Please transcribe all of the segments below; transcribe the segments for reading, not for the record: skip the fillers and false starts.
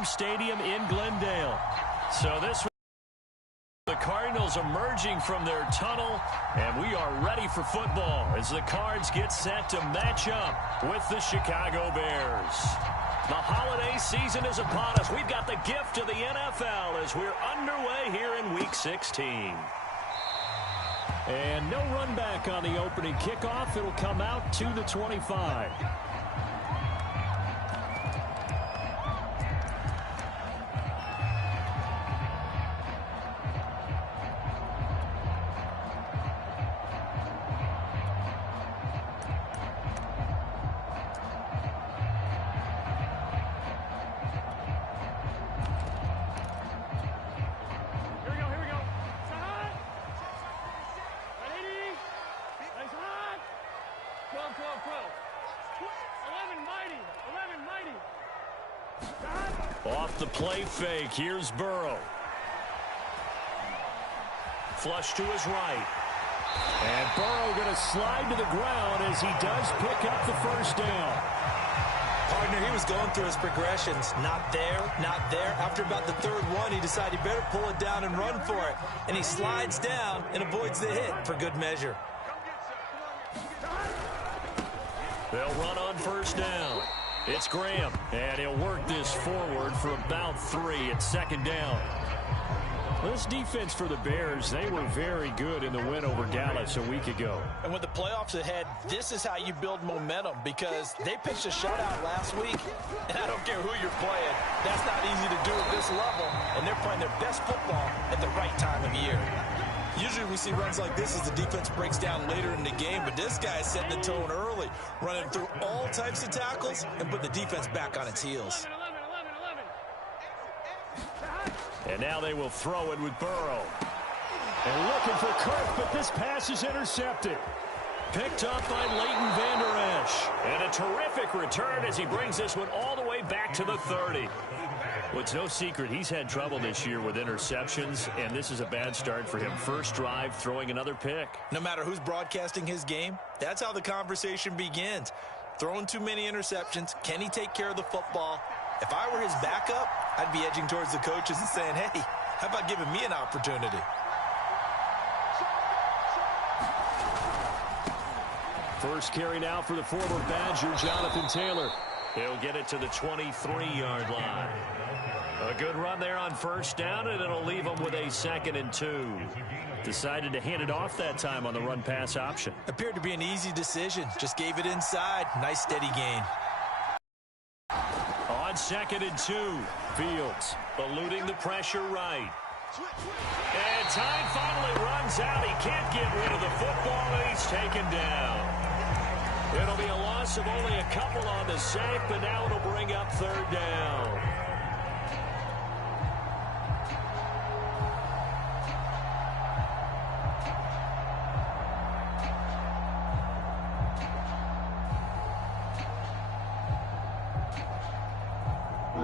Farm Stadium in Glendale. So this the Cardinals emerging from their tunnel, and we are ready for football as the Cards get set to match up with the Chicago Bears. The holiday season is upon us. We've got the gift of the NFL as we're underway here in Week 16. And no run back on the opening kickoff. It'll come out to the 25. Off the play fake, here's Burrow. Flush to his right. And Burrow going to slide to the ground as he does pick up the first down. Partner, he was going through his progressions. Not there, not there. After about the third one, he decided he better pull it down and run for it. And he slides down and avoids the hit for good measure. They'll run on first down. It's Graham, and he'll work this forward for about 3 at second down. This defense for the Bears, they were very good in the win over Dallas a week ago. And with the playoffs ahead, this is how you build momentum because they pitched a shutout last week, and I don't care who you're playing. That's not easy to do at this level, and they're playing their best football at the right time of year. Usually we see runs like this as the defense breaks down later in the game, but this guy is setting the tone early, running through all types of tackles and put the defense back on its heels. And now they will throw it with Burrow. And looking for Kirk, but this pass is intercepted. Picked up by Leighton Vander Esch. And a terrific return as he brings this one all the way back to the 30. Well, it's no secret he's had trouble this year with interceptions, and this is a bad start for him. First drive, throwing another pick. No matter who's broadcasting his game, that's how the conversation begins. Throwing too many interceptions, can he take care of the football? If I were his backup, I'd be edging towards the coaches and saying, hey, how about giving me an opportunity? First carry now for the former Badger, Jonathan Taylor. He'll get it to the 23-yard line. A good run there on first down, and it'll leave him with a 2nd and 2. Decided to hand it off that time on the run-pass option. Appeared to be an easy decision. Just gave it inside. Nice, steady gain. On 2nd and 2, Fields eluding the pressure right. And time finally runs out. He can't get rid of the football, and he's taken down. It'll be a loss of only a couple on the sack, but now it'll bring up 3rd down.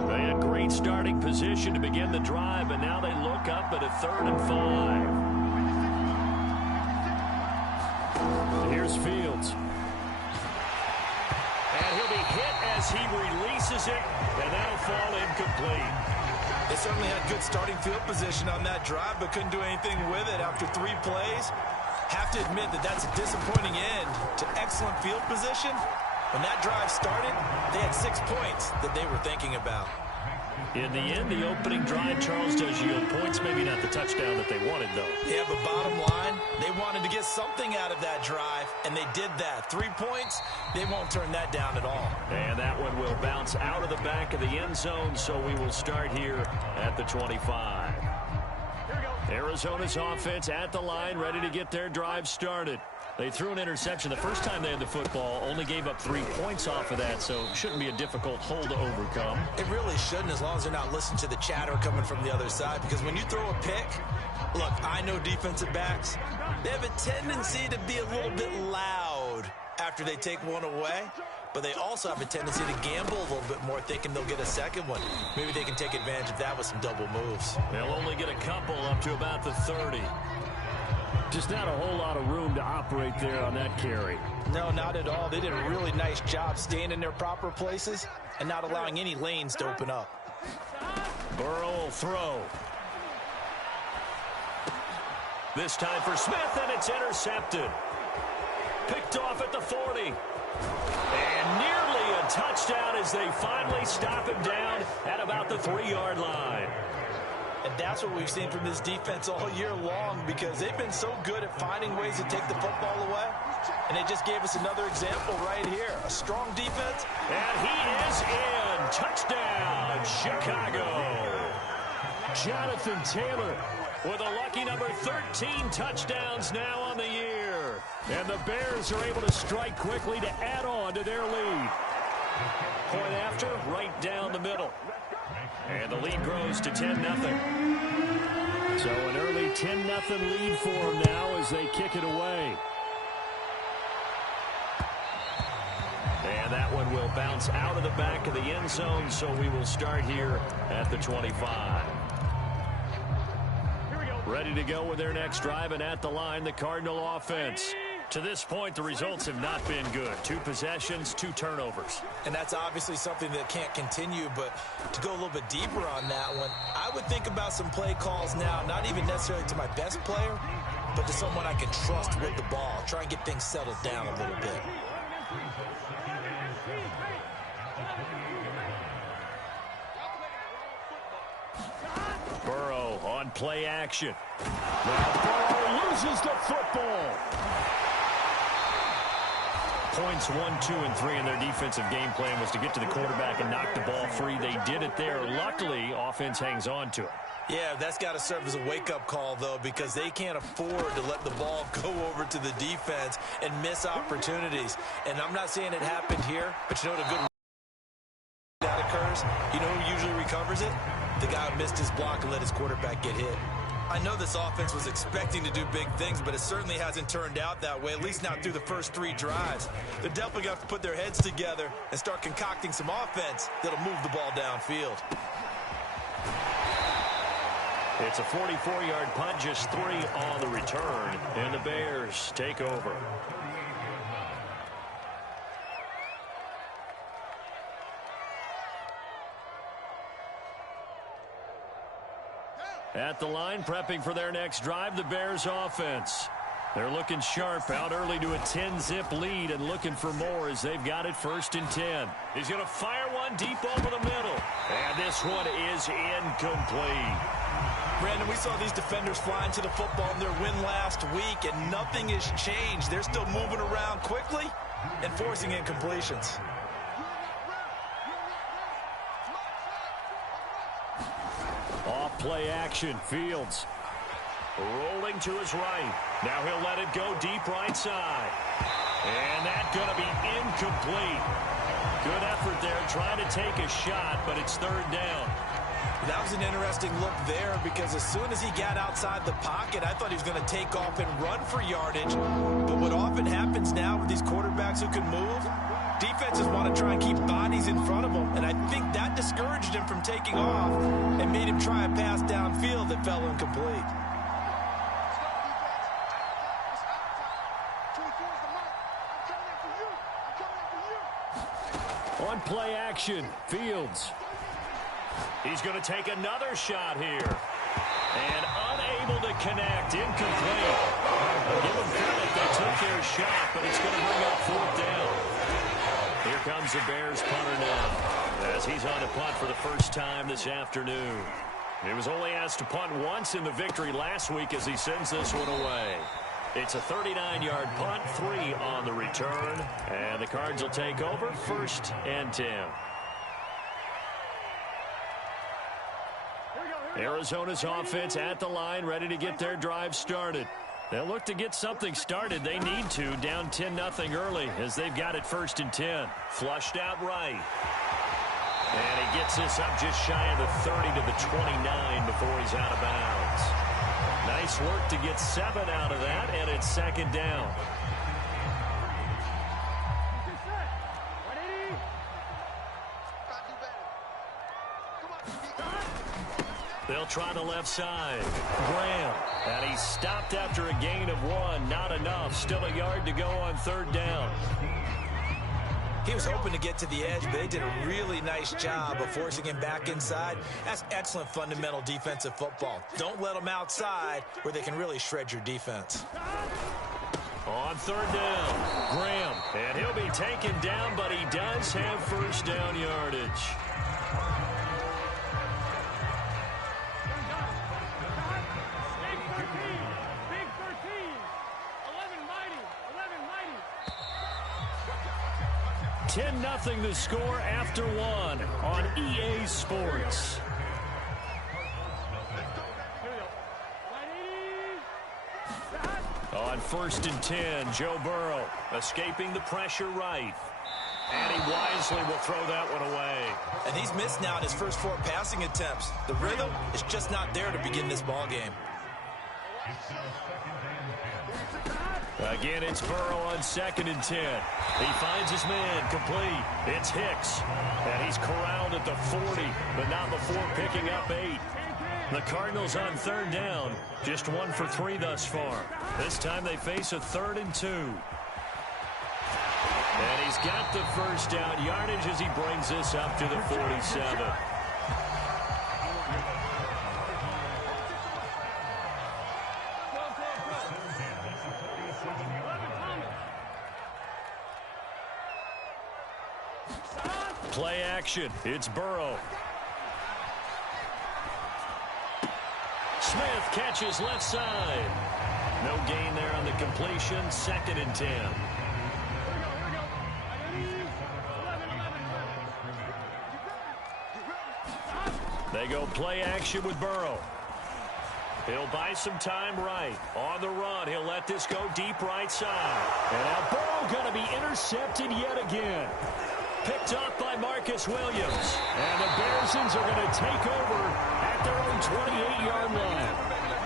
They had great starting position to begin the drive, but now they look up at a 3rd and 5. Here's Fields. And he'll be hit as he releases it, and that'll fall incomplete. They certainly had good starting field position on that drive, but couldn't do anything with it after 3 plays. Have to admit that that's a disappointing end to excellent field position. When that drive started, they had 6 points that they were thinking about. In the end, the opening drive, Charles, does yield points. Maybe not the touchdown that they wanted, though. Yeah, but bottom line, they wanted to get something out of that drive, and they did that. 3 points, they won't turn that down at all. And that one will bounce out of the back of the end zone, so we will start here at the 25. Arizona's offense at the line, ready to get their drive started. They threw an interception the first time they had the football, only gave up 3 points off of that, so shouldn't be a difficult hole to overcome. It really shouldn't, as long as they're not listening to the chatter coming from the other side, because when you throw a pick, look, I know defensive backs, they have a tendency to be a little bit loud after they take one away, but they also have a tendency to gamble a little bit more, thinking they'll get a second one. Maybe they can take advantage of that with some double moves. They'll only get a couple up to about the 30. Just not a whole lot of room to operate there on that carry. No, not at all. They did a really nice job staying in their proper places and not allowing any lanes to open up. Burrow will throw. This time for Smith, and it's intercepted. Picked off at the 40. And nearly a touchdown as they finally stop him down at about the 3-yard line. And that's what we've seen from this defense all year long, because they've been so good at finding ways to take the football away. And they just gave us another example right here. A strong defense. And he is in. Touchdown, Chicago. Jonathan Taylor with a lucky number 13 touchdowns now on the year. And the Bears are able to strike quickly to add on to their lead. Point after, right down the middle. And the lead grows to 10-0. So an early 10-0 lead for them now as they kick it away. And that one will bounce out of the back of the end zone, so we will start here at the 25. Ready to go with their next drive, and at the line, the Cardinal offense. To this point, the results have not been good. 2 possessions, 2 turnovers. And that's obviously something that can't continue, but to go a little bit deeper on that one, I would think about some play calls now, not even necessarily to my best player, but to someone I can trust with the ball. Try and get things settled down a little bit. Burrow on play action. Now Burrow loses the football. Points 1, 2, and 3 in their defensive game plan was to get to the quarterback and knock the ball free. They did it there. Luckily, offense hangs on to it. Yeah, that's got to serve as a wake-up call, though, because they can't afford to let the ball go over to the defense and miss opportunities. And I'm not saying it happened here, but you know what a good that occurs? You know who usually recovers it? The guy who missed his block and let his quarterback get hit. I know this offense was expecting to do big things, but it certainly hasn't turned out that way, at least not through the first 3 drives. They're definitely going to have to put their heads together and start concocting some offense that'll move the ball downfield. It's a 44-yard punt, just 3 on the return, and the Bears take over. At the line, prepping for their next drive, the Bears offense. They're looking sharp, out early to a 10-zip lead and looking for more as they've got it 1st and 10. He's going to fire one deep over the middle. And this one is incomplete. Brandon, we saw these defenders flying to the football in their win last week, and nothing has changed. They're still moving around quickly and forcing incompletions. Off play action, Fields. Rolling to his right. Now he'll let it go deep right side. And that's going to be incomplete. Good effort there, trying to take a shot, but it's 3rd down. That was an interesting look there, because as soon as he got outside the pocket, I thought he was going to take off and run for yardage. But what often happens now with these quarterbacks who can move, defenses want to try and keep bodies in front of them, and I think that discouraged him from taking off and made him try a pass downfield that fell incomplete. On play action, Fields. He's going to take another shot here. And unable to connect, incomplete. I'll give them credit, they took their shot, but it's going to bring up 4th down. Here comes the Bears punter now, as he's on to punt for the first time this afternoon. He was only asked to punt once in the victory last week as he sends this one away. It's a 39-yard punt, 3 on the return, and the Cards will take over 1st and 10. Arizona's offense at the line, ready to get their drive started. They'll look to get something started. They need to, down 10-0 early as they've got it 1st and 10. Flushed out right. And he gets this up just shy of the 30 to the 29 before he's out of bounds. Nice work to get 7 out of that, and it's 2nd down. They'll try the left side. Graham. And he's stopped after a gain of 1. Not enough. Still a yard to go on 3rd down. He was hoping to get to the edge, but they did a really nice job of forcing him back inside. That's excellent fundamental defensive football. Don't let them outside where they can really shred your defense. On third down, Graham. And he'll be taken down, but he does have first down yardage. Big 13. 11 mighty. 10-0 the score after one on EA Sports. On 1st and 10, Joe Burrow escaping the pressure right. And he wisely will throw that one away. And he's missed now in his first 4 passing attempts. The rhythm is just not there to begin this ball game. Again, it's Burrow on 2nd and 10. He finds his man complete. It's Hicks. And he's corralled at the 40, but not before picking up 8. The Cardinals on 3rd down, just 1 for 3 thus far. This time they face a 3rd and 2. And he's got the first down yardage as he brings this up to the 47. Play action. It's Burrow. Smith catches left side. No gain there on the completion. 2nd and 10. They go play action with Burrow. He'll buy some time right. On the run, he'll let this go deep right side. And now Burrow going to be intercepted yet again. Picked up by Marcus Williams. And the Bearsons are going to take over at their own 28-yard line.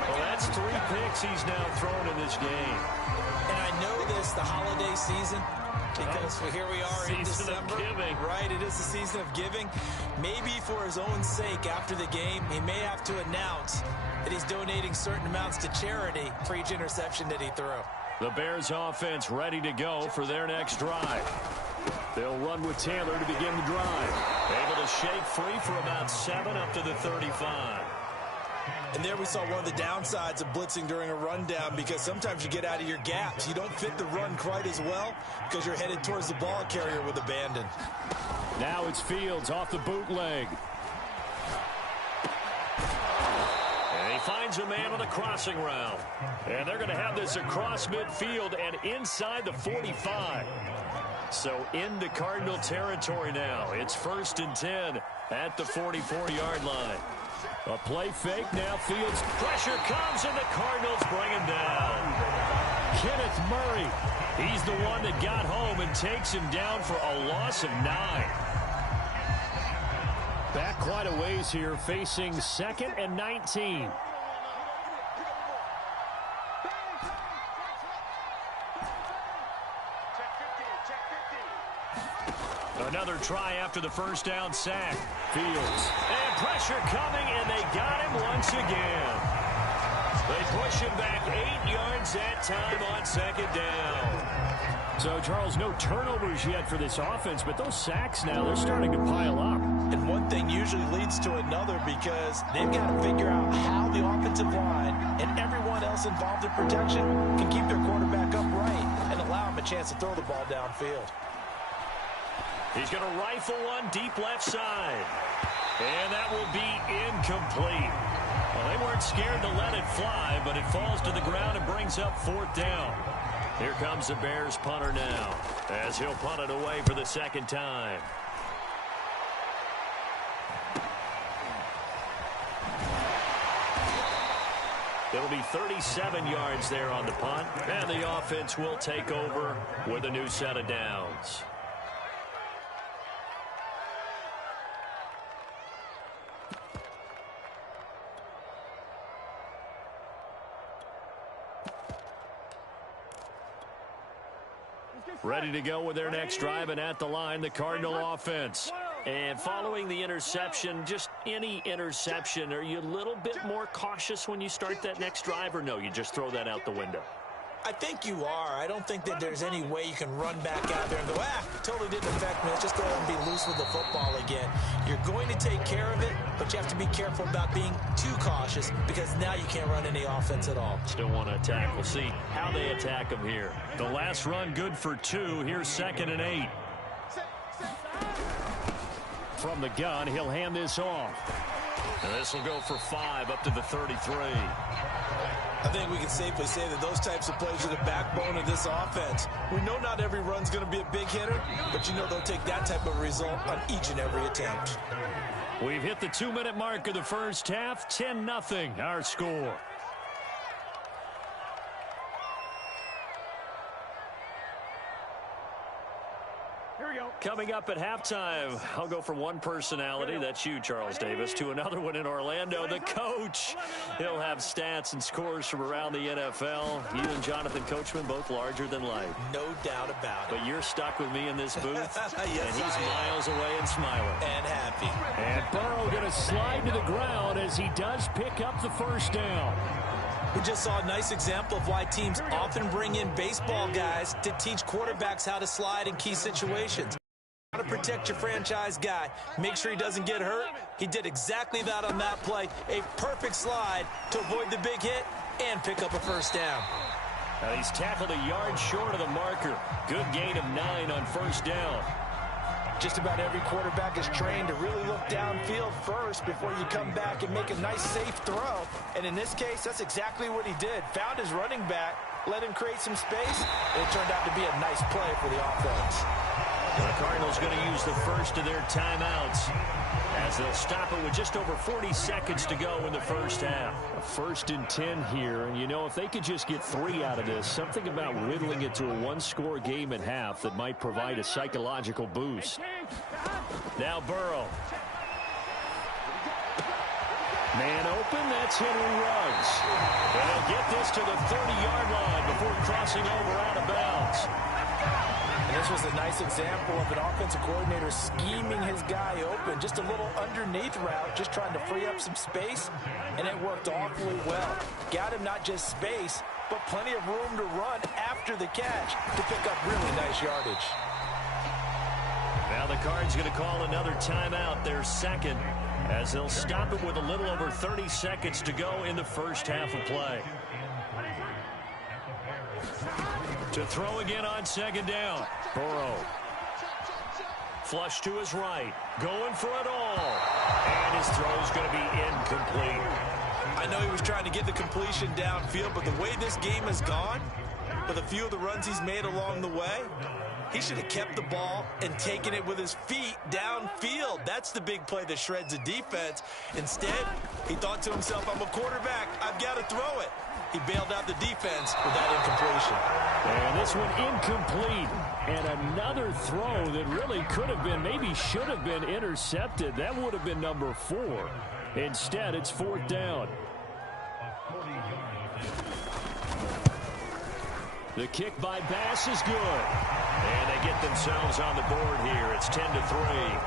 Well, that's 3 picks he's now thrown in this game. And I know this, the holiday season, because here we are in December. Right, it is the season of giving. Maybe for his own sake after the game, he may have to announce that he's donating certain amounts to charity for each interception that he threw. The Bears offense ready to go for their next drive. They'll run with Taylor to begin the drive. Able to shake free for about 7 up to the 35. And there we saw one of the downsides of blitzing during a rundown, because sometimes you get out of your gaps. You don't fit the run quite as well because you're headed towards the ball carrier with abandon. Now it's Fields off the bootleg. And he finds a man on the crossing route. And they're going to have this across midfield and inside the 45. So into Cardinal territory now. It's 1st and 10 at the 44-yard line. A play fake, now Fields. Pressure comes, and the Cardinals bring him down. Kenneth Murray, he's the one that got home and takes him down for a loss of 9. Back quite a ways here, facing 2nd and 19. Another try after the first down sack. Fields. And pressure coming, and they got him once again. They push him back 8 yards that time on 2nd down. So, Charles, no turnovers yet for this offense, but those sacks now, they're starting to pile up. And one thing usually leads to another, because they've got to figure out how the offensive line and everyone else involved in protection can keep their quarterback upright and allow him a chance to throw the ball downfield. He's going to rifle one deep left side. And that will be incomplete. Well, they weren't scared to let it fly, but it falls to the ground and brings up 4th down. Here comes the Bears punter now, as he'll punt it away for the 2nd time. It'll be 37 yards there on the punt, and the offense will take over with a new set of downs. Ready to go with their next drive, and at the line, the Cardinal offense. And following the interception, just any interception, are you a little bit more cautious when you start that next drive, or no, you just throw that out the window? I think you are. I don't think that there's any way you can run back out there and go, totally didn't affect me. Let's just go ahead and be loose with the football again. You're going to take care of it, but you have to be careful about being too cautious because now you can't run any offense at all. Still want to attack. We'll see how they attack him here. The last run good for 2. Here's 2nd and 8. From the gun, he'll hand this off. And this will go for 5 up to the 33. I think we can safely say that those types of plays are the backbone of this offense. We know not every run's going to be a big hitter, but you know they'll take that type of result on each and every attempt. We've hit the 2-minute mark of the first half. 10-0 our score. Coming up at halftime, I'll go from one personality, that's you, Charles Davis, to another one in Orlando, the coach. He'll have stats and scores from around the NFL. You and Jonathan Coachman, both larger than life. No doubt about it. But you're stuck with me in this booth, yes, and he's miles away and smiling. And happy. And Burrow going to slide to the ground as he does pick up the first down. We just saw a nice example of why teams often bring in baseball guys to teach quarterbacks how to slide in key situations. How to protect your franchise guy. Make sure he doesn't get hurt. He did exactly that on that play. A perfect slide to avoid the big hit and pick up a first down. Now he's tackled a yard short of the marker. Good gain of 9 on first down. Just about every quarterback is trained to really look downfield first before you come back and make a nice, safe throw. And in this case, that's exactly what he did. Found his running back, let him create some space, and it turned out to be a nice play for the offense. The Cardinals going to use the first of their timeouts as they'll stop it with just over 40 seconds to go in the first half. A 1st and 10 here, and you know, if they could just get 3 out of this, something about whittling it to a 1-score game at half that might provide a psychological boost. Now Burrow. Man open, that's Henry Ruggs. And he'll get this to the 30-yard line before crossing over out of bounds. And this was a nice example of an offensive coordinator scheming his guy open. Just a little underneath route, just trying to free up some space, and it worked awfully well. Got him not just space, but plenty of room to run after the catch to pick up really nice yardage. Now the Cards going to call another timeout, their second, as they'll stop it with a little over 30 seconds to go in the first half of play. To throw again on second down. Burrow. Flush to his right. Going for it all. And his throw's going to be incomplete. I know he was trying to get the completion downfield, but the way this game has gone, with a few of the runs he's made along the way, he should have kept the ball and taken it with his feet downfield. That's the big play that shreds a defense. Instead, he thought to himself, I'm a quarterback. I've got to throw it. He bailed out the defense with that incompletion. And this one incomplete. And another throw that really could have been, maybe should have been intercepted. That would have been number 4. Instead, it's 4th down. The kick by Bass is good. And they get themselves on the board here. It's 10-3.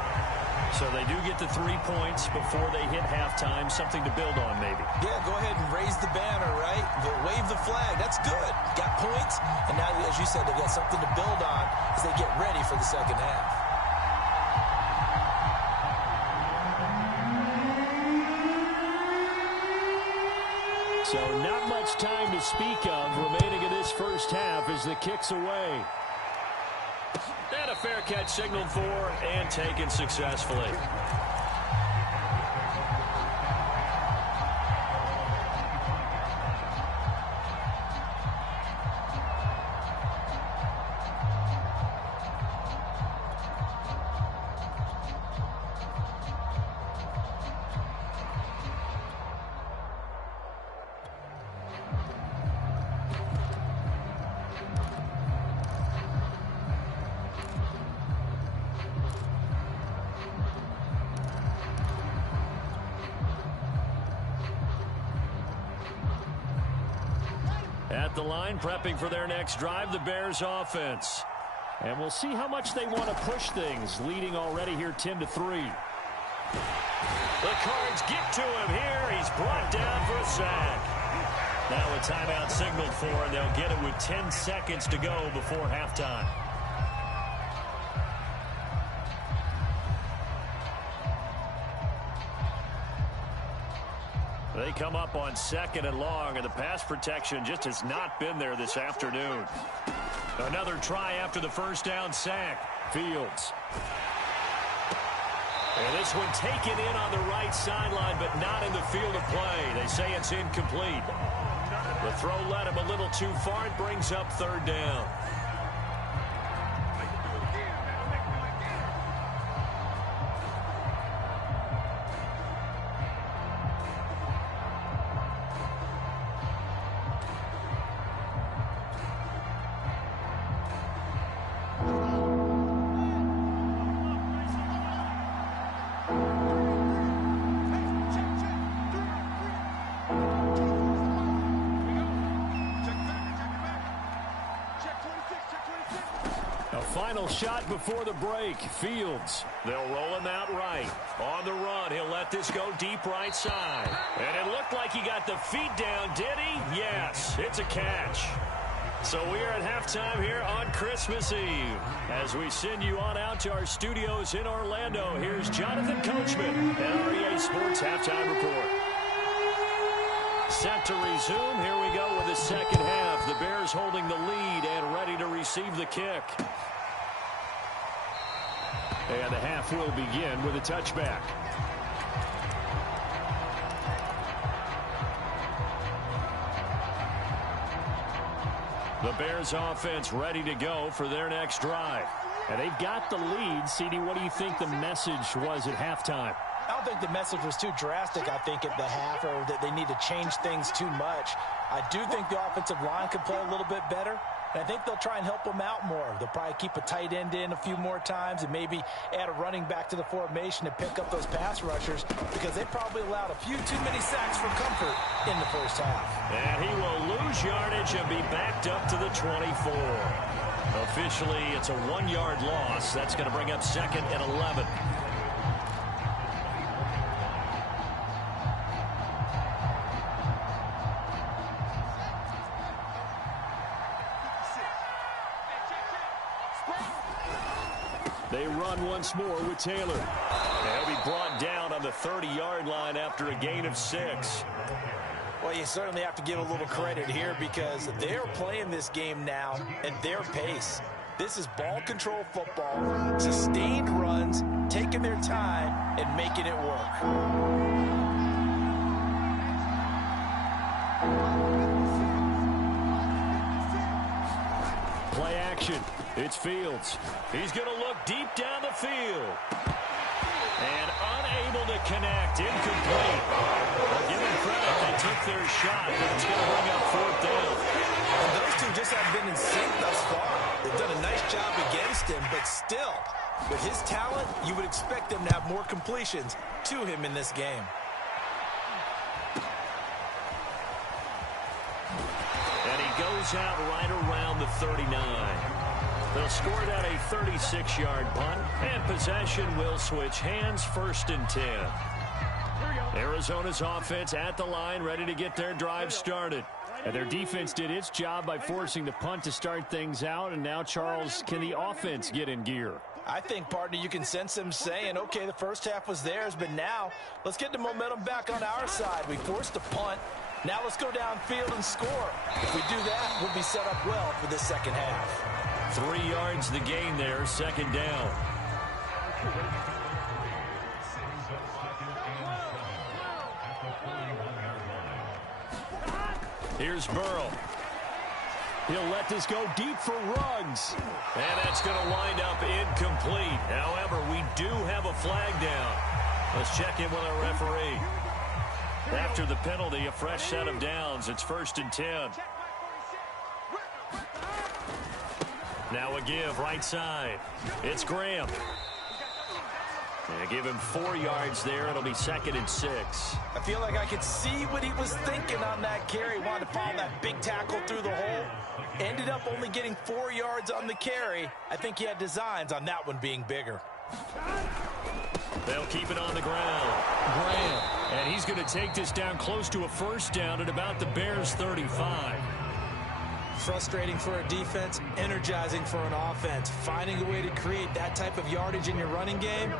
So they do get the 3 points before they hit halftime. Something to build on, maybe. Yeah, go ahead and raise the banner, right? Wave the flag. That's good. Got points. And now, as you said, they got something to build on as they get ready for the second half. So not much time to speak of remaining in this first half as the kick's away. And a fair catch signaled for and taken successfully. At the line, prepping for their next drive, the Bears offense. And we'll see how much they want to push things, leading already here 10-3. The Cards get to him here. He's brought down for a sack. Now a timeout signaled for, and they'll get it with 10 seconds to go before halftime. They come up on 2nd and long, and the pass protection just has not been there this afternoon. Another try after the first down sack. Fields. And this one taken in on the right sideline, but not in the field of play. They say it's incomplete. The throw led him a little too far. It brings up 3rd down. Final shot before the break. Fields. They'll roll him out right. On the run, he'll let this go deep right side. And it looked like he got the feet down, did he? Yes, it's a catch. So we are at halftime here on Christmas Eve. As we send you on out to our studios in Orlando, here's Jonathan Coachman and REA Sports Halftime Report. Set to resume. Here we go with the second half. The Bears holding the lead and ready to receive the kick. And the half will begin with a touchback. The Bears offense ready to go for their next drive. And they've got the lead. CD, what do you think the message was at halftime? I don't think the message was too drastic, I think, at the half, or that they need to change things too much. I do think the offensive line could play a little bit better. And I think they'll try and help them out more. They'll probably keep a tight end in a few more times and maybe add a running back to the formation to pick up those pass rushers, because they probably allowed a few too many sacks for comfort in the first half. And he will lose yardage and be backed up to the 24. Officially, it's a 1-yard loss. That's going to bring up 2nd and 11. They run once more with Taylor. And he'll be brought down on the 30-yard line after a gain of 6. Well, you certainly have to give a little credit here, because they're playing this game now at their pace. This is ball control football, sustained runs, taking their time and making it work. Play action. It's Fields. He's going to look deep down the field. And unable to connect. Incomplete. Well, give them credit. They took their shot, but it's going to bring up 4th down. And those two just have been in sync thus far. They've done a nice job against him, but still, with his talent, you would expect them to have more completions to him in this game. And he goes out right around the 39. They'll score out a 36-yard punt, and possession will switch hands. 1st and 10. Arizona's offense at the line, ready to get their drive started. And their defense did its job by forcing the punt to start things out. And now, Charles, can the offense get in gear? I think, partner, you can sense them saying, okay, the first half was theirs, but now let's get the momentum back on our side. We forced a punt. Now let's go downfield and score. If we do that, we'll be set up well for this second half. 3 yards the gain there, 2nd down. Here's Burrow. He'll let this go deep for Ruggs. And that's going to wind up incomplete. However, we do have a flag down. Let's check in with our referee. After the penalty, a fresh set of downs. It's 1st and 10. Now a give right side. It's Graham. And give him 4 yards there. It'll be 2nd and 6. I feel like I could see what he was thinking on that carry. Wanted to follow that big tackle through the hole. Ended up only getting 4 yards on the carry. I think he had designs on that one being bigger. They'll keep it on the ground. Graham. And he's going to take this down close to a first down at about the Bears' 35. Frustrating for a defense, energizing for an offense. Finding a way to create that type of yardage in your running game,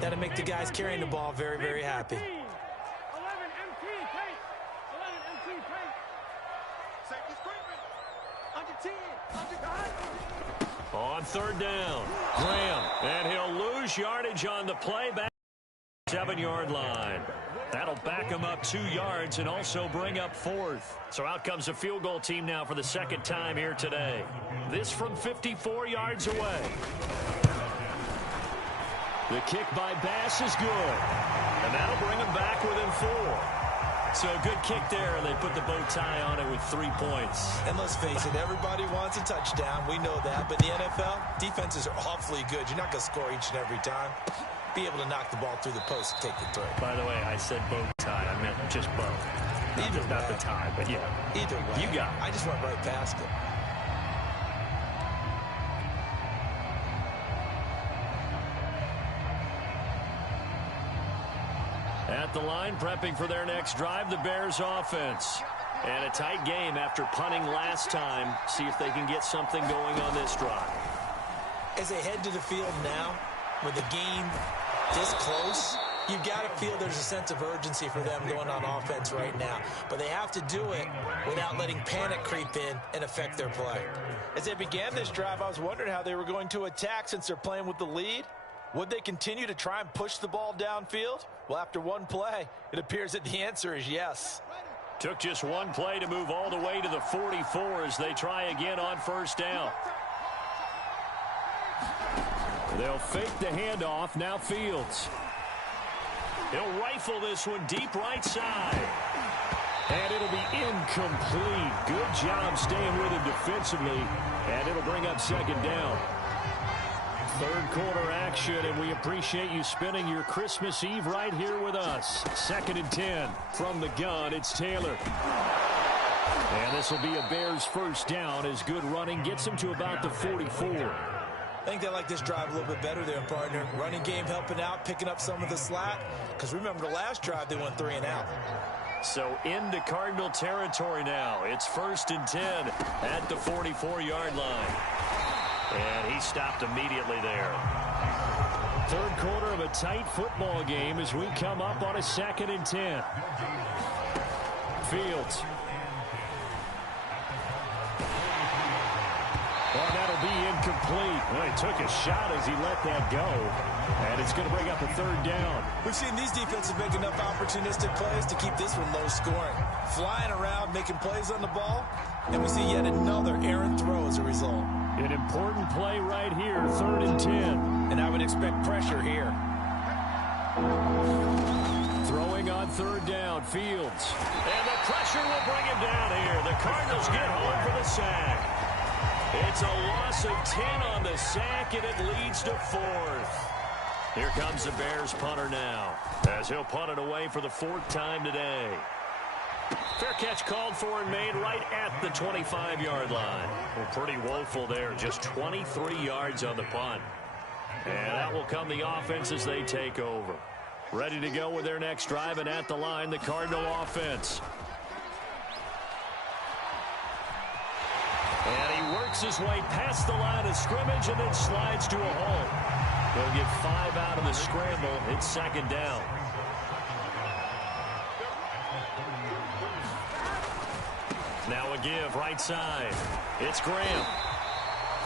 that'll make the guys carrying the ball very, very happy. 11 MT tape. 11 MT tape. Safety scraping. Under 10. Under 9. On third down, Graham, and he'll lose yardage on the play back 7-yard line. That'll back him up 2 yards and also bring up fourth. So out comes a field goal team now for the second time here today. This from 54 yards away. The kick by Bass is good. And that'll bring him back within 4. So a good kick there, and they put the bow tie on it with 3 points. And let's face it, everybody wants a touchdown. We know that. But in the NFL, defenses are awfully good. You're not going to score each and every time. Be able to knock the ball through the post and take the throw. By the way, I said bow tie. I meant just bow. Not the tie, but yeah. Either way. You got it. I just went right past it. At the line, prepping for their next drive, the Bears offense. And a tight game after punting last time. See if they can get something going on this drive. As they head to the field now, with the game this close, you've got to feel there's a sense of urgency for them going on offense right now. But they have to do it without letting panic creep in and affect their play. As they began this drive, I was wondering how they were going to attack since they're playing with the lead. Would they continue to try and push the ball downfield? Well, after one play, it appears that the answer is yes. Took just one play to move all the way to the 44 as they try again on first down. They'll fake the handoff. Now Fields. He'll rifle this one deep right side. And it'll be incomplete. Good job staying with him defensively. And it'll bring up second down. Third quarter action, and we appreciate you spending your Christmas Eve right here with us. 2nd and 10 from the gun. It's Taylor. And this will be a Bears first down as good running gets him to about the 44. I think they like this drive a little bit better there, partner. Running game helping out, picking up some of the slack. Because remember, the last drive, they went 3 and out. So into Cardinal territory now. It's 1st and 10 at the 44-yard line. And he stopped immediately there. Third quarter of a tight football game as we come up on a 2nd and 10. Fields. Well, that'll be incomplete. Well, he took a shot as he let that go. And it's going to bring up a third down. We've seen these defenses make enough opportunistic plays to keep this one low scoring. Flying around, making plays on the ball. And we see yet another errant throw as a result. An important play right here, 3rd and 10. And I would expect pressure here. Throwing on third down, Fields. And the pressure will bring him down here. The Cardinals get home for the sack. It's a loss of 10 on the sack, and it leads to 4th. Here comes the Bears punter now, as he'll punt it away for the 4th time today. Fair catch called for and made right at the 25-yard line. Well, pretty woeful there, just 23 yards on the punt. And that will come the offense as they take over. Ready to go with their next drive, and at the line, the Cardinal offense. And he works his way past the line of scrimmage and then slides to a hole. They'll get 5 out of the scramble. It's 2nd down. Now a give right side. It's Graham.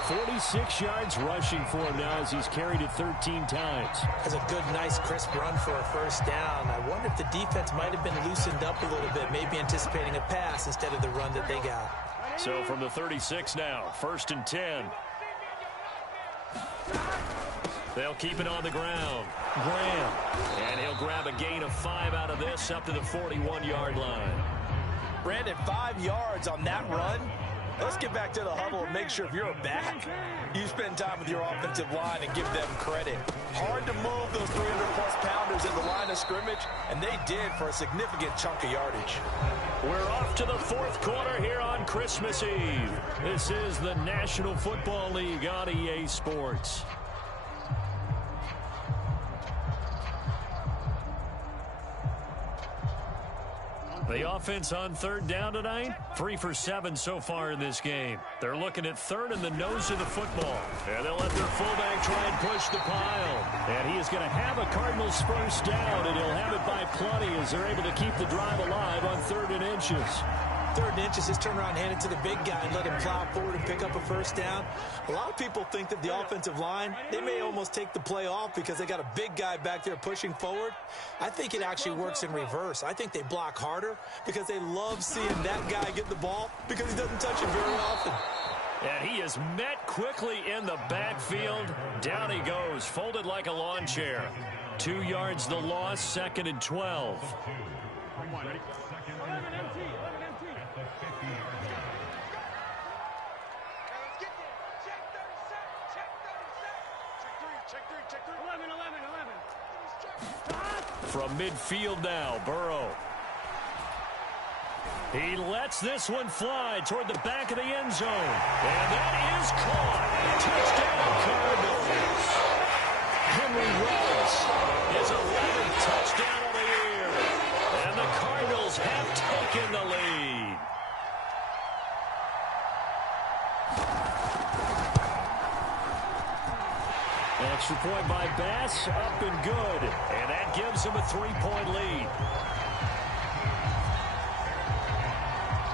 46 yards rushing for him now as he's carried it 13 times. Has a good, nice, crisp run for a first down. I wonder if the defense might have been loosened up a little bit, maybe anticipating a pass instead of the run that they got. So from the 36 now, 1st and 10. They'll keep it on the ground. Graham. And he'll grab a gain of 5 out of this up to the 41-yard line. Brandon, 5 yards on that run. Let's get back to the huddle and make sure if you're a back, you spend time with your offensive line and give them credit. Hard to move those 300-plus pounders in the line of scrimmage, and they did for a significant chunk of yardage. We're off to the 4th quarter here on Christmas Eve. This is the National Football League on EA Sports. The offense on third down tonight, 3 for 7 so far in this game. They're looking at third in the nose of the football. And they'll let their fullback try and push the pile. And he is going to have a Cardinals first down, and he'll have it by plenty as they're able to keep the drive alive on 3rd and inches. 3rd and inches, just turn around and hand it to the big guy and let him plow forward and pick up a first down. A lot of people think that the offensive line, they may almost take the play off because they got a big guy back there pushing forward. I think it actually works in reverse. I think they block harder because they love seeing that guy get the ball because he doesn't touch it very often. And he is met quickly in the backfield. Down he goes, folded like a lawn chair. 2 yards the loss, 2nd and 12. From midfield now, Burrow. He lets this one fly toward the back of the end zone. And that is caught. Touchdown, Cardinals. Henry Ruggs, his 11th touchdown of the year. And the Cardinals have taken the lead. Extra point by Bass, up and good. And that gives him a 3-point lead.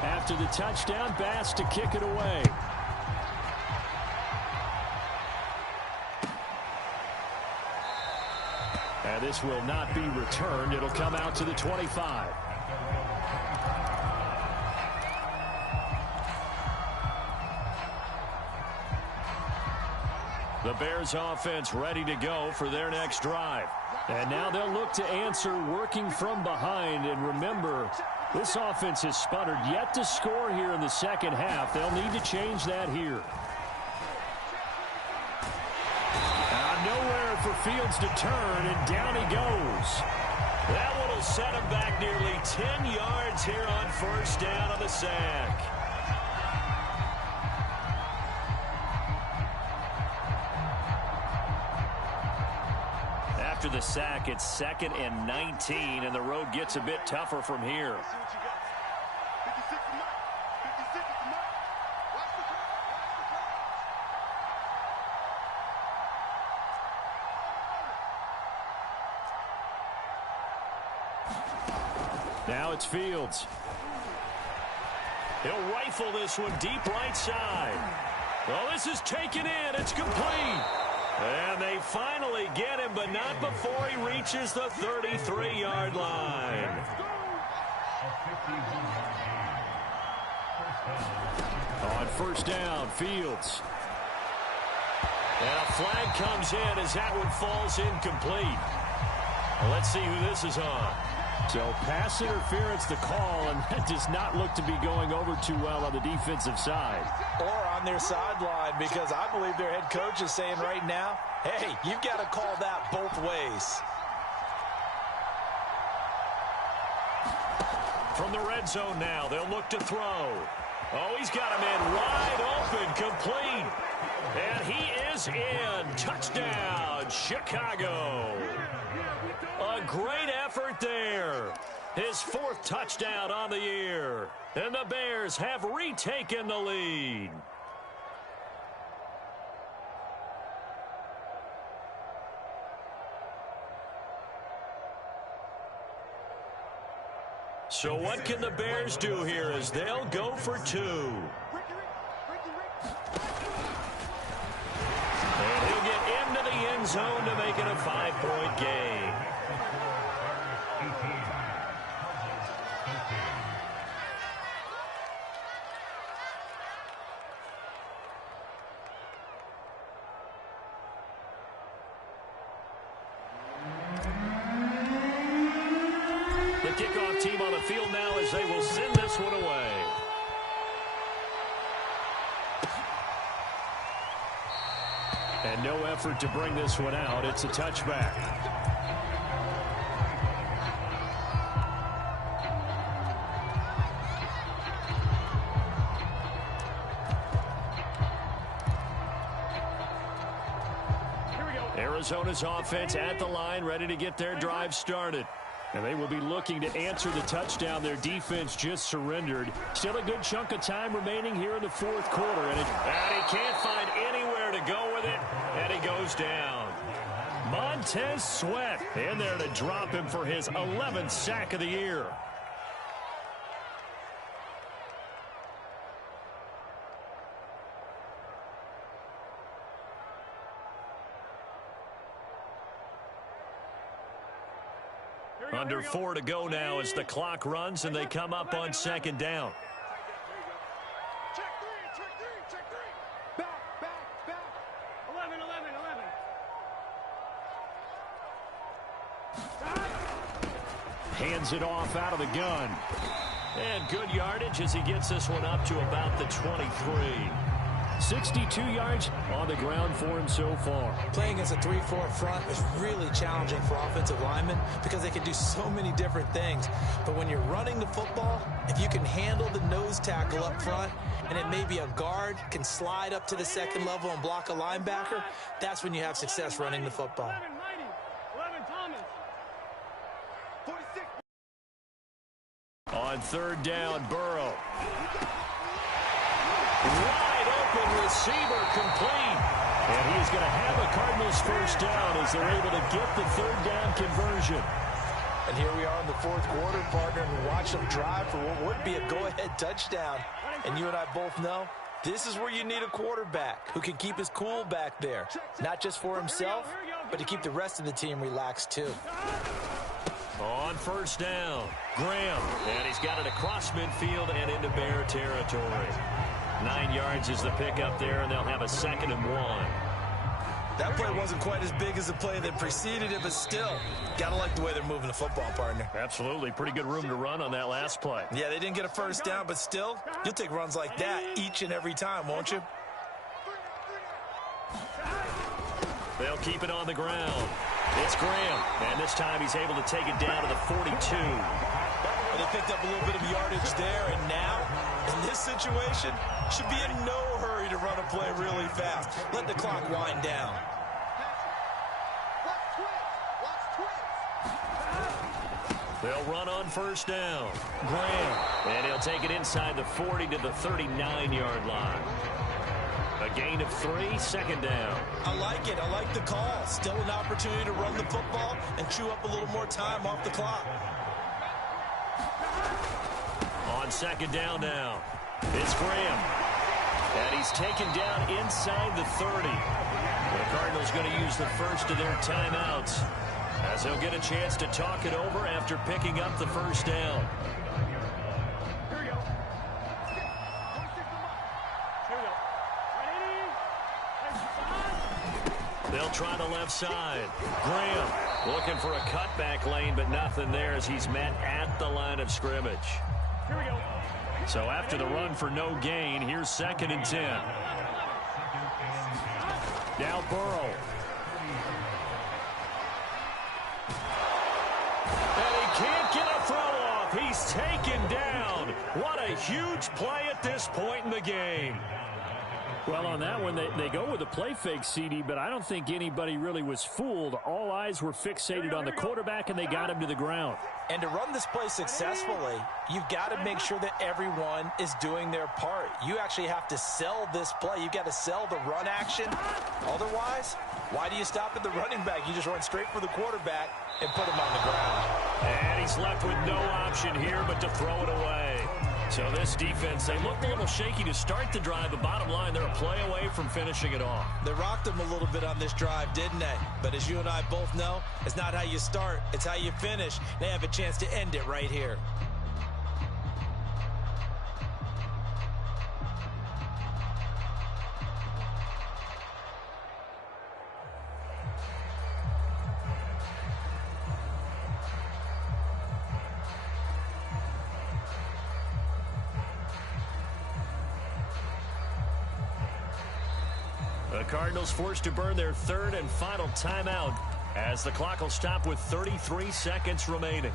After the touchdown, Bass to kick it away. And this will not be returned. It'll come out to the 25. The Bears offense ready to go for their next drive. And now they'll look to answer working from behind. And remember, this offense has sputtered yet to score here in the second half. They'll need to change that here. Nowhere for Fields to turn, and down he goes. That one will set him back nearly 10 yards here on first down on the sack. After the sack, it's 2nd and 19, and the road gets a bit tougher from here. Now it's Fields. He'll rifle this one deep right side. Well, this is taken in. It's complete. And they finally get him, but not before he reaches the 33-yard line. On first down, Fields. And a flag comes in as that one falls incomplete. Well, let's see who this is on. So pass interference the call, and that does not look to be going over too well on the defensive side. Or on their sideline, because I believe their head coach is saying right now, hey, you've got to call that both ways. From the red zone now, they'll look to throw. Oh, he's got him in wide open, complete. And he is in. Touchdown, Chicago. A great effort there. His 4th touchdown on the year. And the Bears have retaken the lead. So what can the Bears do here as they'll go for 2? And he'll get into the end zone to make it a 5-point game. The kickoff team on the field now as they will send this one away. And no effort to bring this one out. It's a touchback. Arizona's offense at the line, ready to get their drive started. And they will be looking to answer the touchdown their defense just surrendered. Still a good chunk of time remaining here in the fourth quarter. And he can't find anywhere to go with it, and he goes down. Montez Sweat in there to drop him for his 11th sack of the year. Under 4 to go now as the clock runs and they come up on second down. Check three. Back. 11. Hands it off out of the gun. And good yardage as he gets this one up to about the 23. 62 yards on the ground for him so far. Playing against a 3-4 front is really challenging for offensive linemen because they can do so many different things. But when you're running the football, if you can handle the nose tackle up front, and it may be a guard can slide up to the second level and block a linebacker, that's when you have success running the football. 11 Thomas. 46. On third down, Burrow. Wide open receiver complete. And he's going to have a Cardinals first down as they're able to get the third down conversion. And here we are in the fourth quarter, partner, and watch them drive for what would be a go-ahead touchdown. And you and I both know this is where you need a quarterback who can keep his cool back there. Not just for himself, but to keep the rest of the team relaxed too. On first down, Graham. And he's got it across midfield and into Bear territory. 9 yards is the pickup there, and they'll have a 2nd and 1. That play wasn't quite as big as the play that preceded it, but still, gotta like the way they're moving the football, partner. Absolutely. Pretty good room to run on that last play. Yeah, they didn't get a first down, but still, you'll take runs like that each and every time, won't you? They'll keep it on the ground. It's Graham, and this time he's able to take it down to the 42. Well, they picked up a little bit of yardage there, and now, in this situation, should be in no hurry to run a play really fast. Let the clock wind down. They'll run on first down. Graham, and he'll take it inside the 40 to the 39-yard line. A gain of 3, 2nd down. I like it. I like the call. Still an opportunity to run the football and chew up a little more time off the clock. On 2nd down now, it's Graham. And he's taken down inside the 30. The Cardinals going to use the first of their timeouts as he'll get a chance to talk it over after picking up the first down. They'll try the left side. Graham looking for a cutback lane, but nothing there as he's met at the line of scrimmage. Here we go. So after the run for no gain, here's 2nd and 10. Now Burrow. And he can't get a throw off. He's taken down. What a huge play at this point in the game. Well, on that one, they go with a play fake, CD, but I don't think anybody really was fooled. All eyes were fixated on the quarterback, and they got him to the ground. And to run this play successfully, you've got to make sure that everyone is doing their part. You actually have to sell this play. You've got to sell the run action. Otherwise, why do you stop at the running back? You just run straight for the quarterback and put him on the ground. And he's left with no option here but to throw it away. So this defense, they looked a little shaky to start the drive, but bottom line, they're a play away from finishing it off. They rocked them a little bit on this drive, didn't they? But as you and I both know, it's not how you start, it's how you finish. They have a chance to end it right here. The Cardinals forced to burn their 3rd and final timeout as the clock will stop with 33 seconds remaining.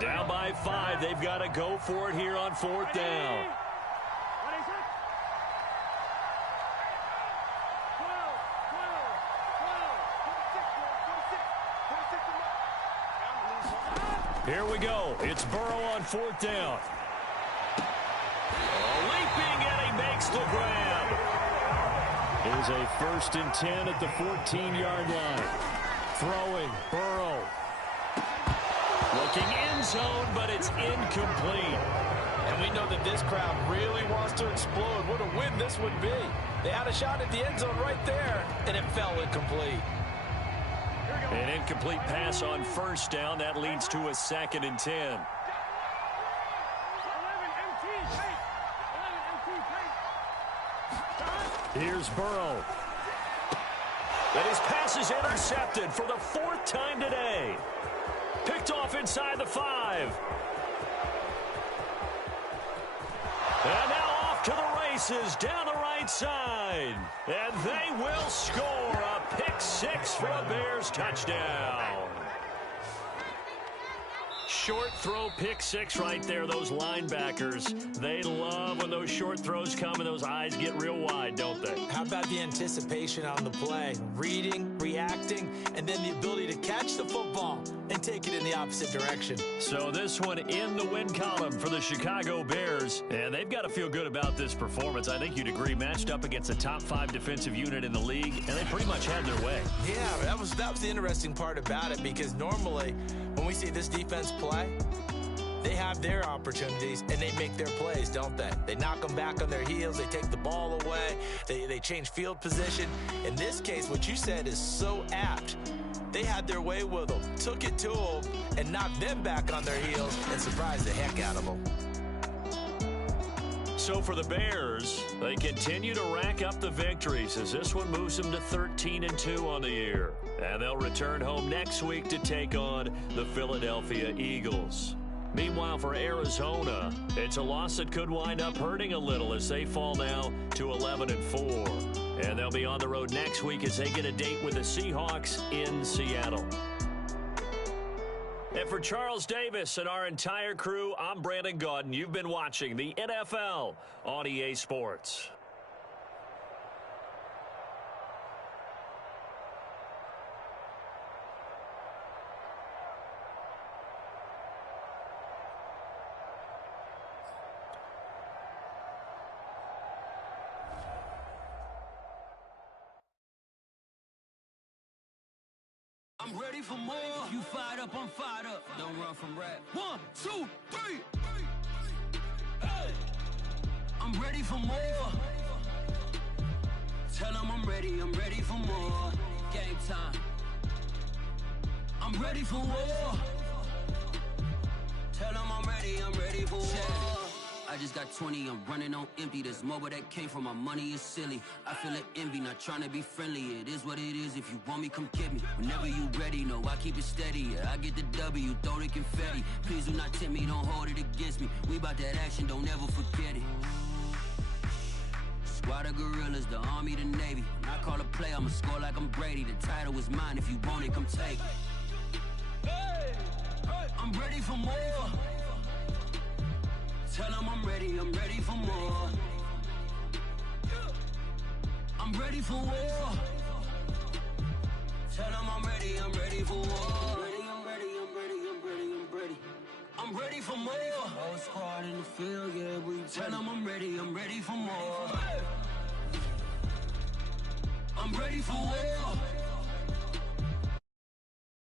Down by 5. They've got to go for it here on 4th down. Here we go. It's Burrow on 4th down. Leaping, and he makes the grab. It is a 1st and 10 at the 14-yard line. Throwing, Burrow. Looking end zone, but it's incomplete. And we know that this crowd really wants to explode. What a win this would be. They had a shot at the end zone right there, and it fell incomplete. An incomplete pass on 1st down. That leads to a 2nd and 10. Here's Burrow. And his pass is intercepted for the 4th time today. Picked off inside the 5. And now off to the races down the right side. And they will score a pick 6 for a Bears touchdown. Short throw, pick 6 right there. Those linebackers, they love when those short throws come and those eyes get real wide, don't they? How about the anticipation on the play? Reading, reacting, and then the ability to catch the football and take it in the opposite direction. So this one in the win column for the Chicago Bears, and they've got to feel good about this performance. I think you'd agree, matched up against a top 5 defensive unit in the league, and they pretty much had their way. Yeah, that was the interesting part about it, because normally when we see this defense play, they have their opportunities and they make their plays, don't they? They knock them back on their heels. They take the ball away. They change field position. In this case, what you said is so apt. They had their way with them, took it to them, and knocked them back on their heels and surprised the heck out of them. So for the Bears, they continue to rack up the victories as this one moves them to 13-2 on the year. And they'll return home next week to take on the Philadelphia Eagles. Meanwhile, for Arizona, it's a loss that could wind up hurting a little as they fall now to 11-4. And they'll be on the road next week as they get a date with the Seahawks in Seattle. And for Charles Davis and our entire crew, I'm Brandon Gaudin. You've been watching the NFL on EA Sports. I'm ready for more. You fired up, I'm fired up. Don't run from rap. 1, 2, 3. Hey. I'm ready for more. Tell them I'm ready for more. Game time. I'm ready for war. Tell them I'm ready for war. I just got 20, I'm running on empty. There's more where that came from, my money is silly. I feel it envy, not trying to be friendly. It is what it is, if you want me, come get me. Whenever you ready, no, I keep it steady. Yeah, I get the W, throw the confetti. Please do not tempt me, don't hold it against me. We bout that action, don't ever forget it. Squad of gorillas, the army, the navy. When I call a play, I'ma score like I'm Brady. The title is mine, if you want it, come take it. I'm ready for more. Tell them I'm ready for more. I'm ready for war. Tell them I'm ready for war. I'm ready. I'm ready for more. Whole squad in the field, yeah, we tell them I'm ready for more. I'm ready for war.